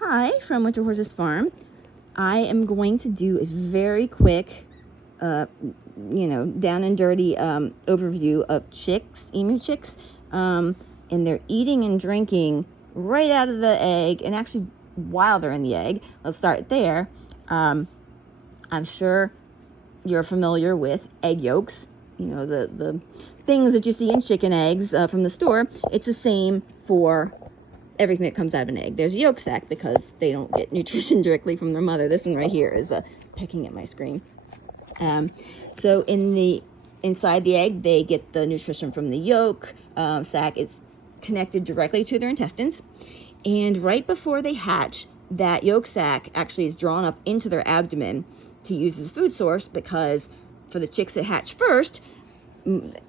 Hi from Winter Horses Farm. I am going to do a very quick, down and dirty overview of chicks, emu chicks, and they're eating and drinking right out of the egg, and actually while they're in the egg. Let's start there. I'm sure you're familiar with egg yolks, the things that you see in chicken eggs from the store. It's the same for everything that comes out of an egg. There's a yolk sac because they don't get nutrition directly from their mother. This one right here is pecking at my screen. So inside the egg, they get the nutrition from the yolk sac. It's connected directly to their intestines. And right before they hatch, that yolk sac actually is drawn up into their abdomen to use as a food source, because for the chicks that hatch first,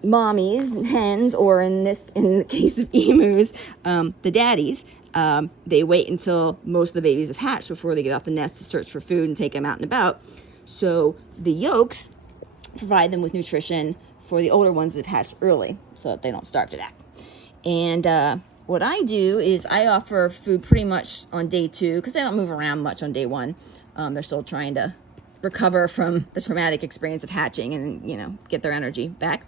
mommies, hens, or in the case of emus, the daddies, they wait until most of the babies have hatched before they get off the nest to search for food and take them out and about. So the yolks provide them with nutrition for the older ones that have hatched early, so that they don't starve to death. And what I do is I offer food pretty much on day 2, because they don't move around much on day 1. They're still trying to recover from the traumatic experience of hatching and, get their energy back.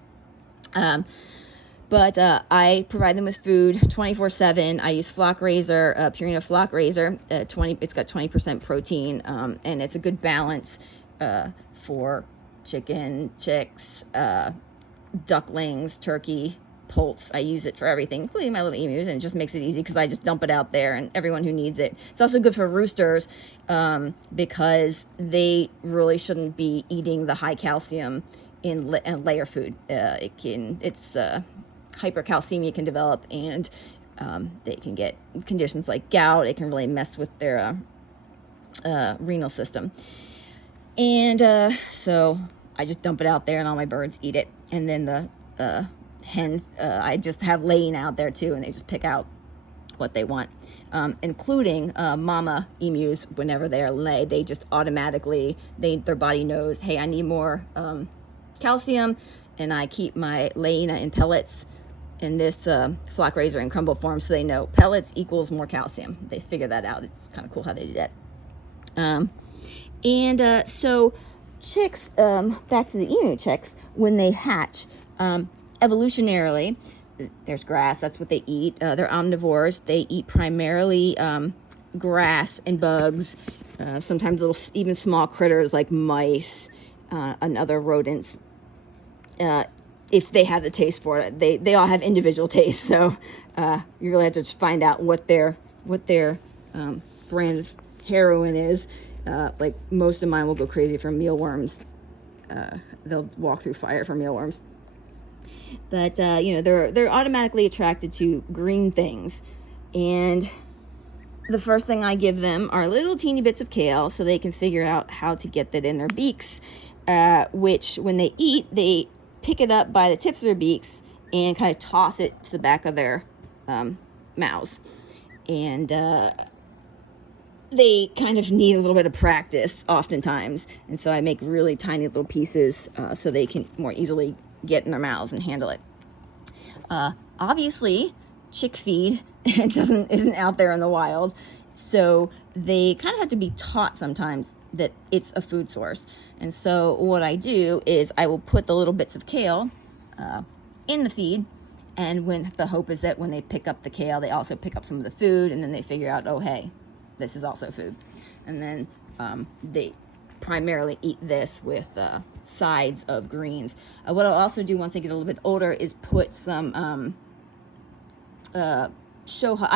But I provide them with food 24/7. I use flock raiser, Purina flock raiser. It's got 20% protein, and it's a good balance for chicken, chicks, ducklings, turkey, poults. I use it for everything, including my little emus, and it just makes it easy because I just dump it out there and everyone who needs it. It's also good for roosters because they really shouldn't be eating the high calcium in layer food. Hypercalcemia can develop, and they can get conditions like gout. It can really mess with their renal system. And so I just dump it out there and all my birds eat it. And then the hens, I just have laying out there too, and they just pick out what they want, including mama emus. Whenever they're lay, they just automatically, their body knows, hey, I need more calcium, and I keep my laying in pellets in this flock raiser in crumble form, so they know pellets equals more calcium. They figure that out. It's kind of cool how they do that. So chicks, back to the emu chicks, when they hatch, evolutionarily, there's grass. That's what they eat. They're omnivores. They eat primarily grass and bugs, sometimes even small critters like mice and other rodents. If they have the taste for it, they all have individual tastes. So you really have to just find out what their brand of heroin is. Like most of mine will go crazy for mealworms. They'll walk through fire for mealworms. But they're automatically attracted to green things, and the first thing I give them are little teeny bits of kale, so they can figure out how to get that in their beaks. Which, when they eat, they pick it up by the tips of their beaks and kind of toss it to the back of their mouths, and they kind of need a little bit of practice oftentimes, and so I make really tiny little pieces so they can more easily get in their mouths and handle it. Obviously, chick feed isn't out there in the wild, so they kind of have to be taught sometimes that it's a food source. And so what I do is I will put the little bits of kale in the feed, and when the hope is that when they pick up the kale, they also pick up some of the food, and then they figure out, oh hey, this is also food. And then they primarily eat this with sides of greens. What I'll also do once they get a little bit older is put some I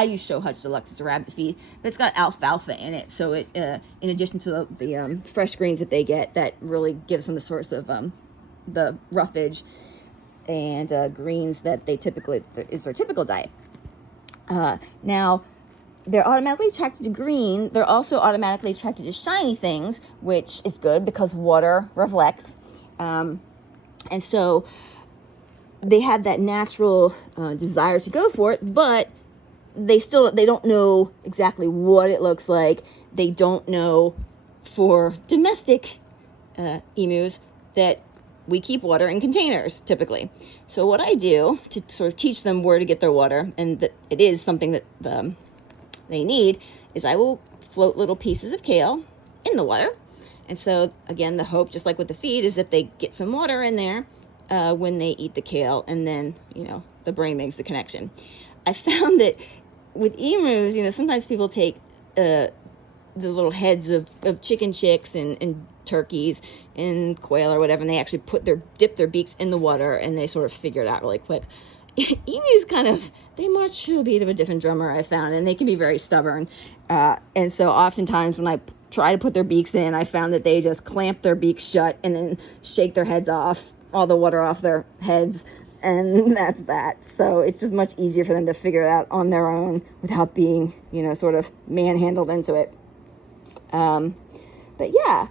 use Show Hutch Deluxe. It's a rabbit feed, but it's got alfalfa in it. So it, in addition to the fresh greens that they get, that really gives them the source of the roughage and greens that is their typical diet. Now, they're automatically attracted to green. They're also automatically attracted to shiny things, which is good because water reflects. And so they have that natural desire to go for it, but they don't know exactly what it looks like. They don't know, for domestic emus, that we keep water in containers typically. So what I do to sort of teach them where to get their water, and that it is something that the they need, is I will float little pieces of kale in the water. And so again, the hope, just like with the feed, is that they get some water in there when they eat the kale, and then, you know, the brain makes the connection. I found that with emus, you know, sometimes people take the little heads of chicken chicks and turkeys and quail or whatever, and they actually dip their beaks in the water, and they sort of figure it out really quick. Emus they march to a beat of a different drummer, I found, and they can be very stubborn. And so oftentimes when I try to put their beaks in, I found that they just clamp their beaks shut and then shake their heads off, all the water off their heads, and that's that. So it's just much easier for them to figure it out on their own without being, you know, sort of manhandled into it. But yeah,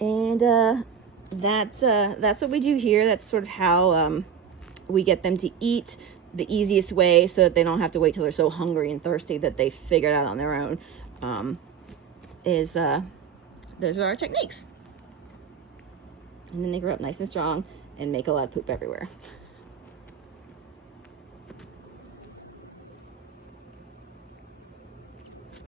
and that's what we do here. That's sort of how we get them to eat the easiest way, so that they don't have to wait till they're so hungry and thirsty that they figure it out on their own. Those are our techniques. And then they grow up nice and strong and make a lot of poop everywhere.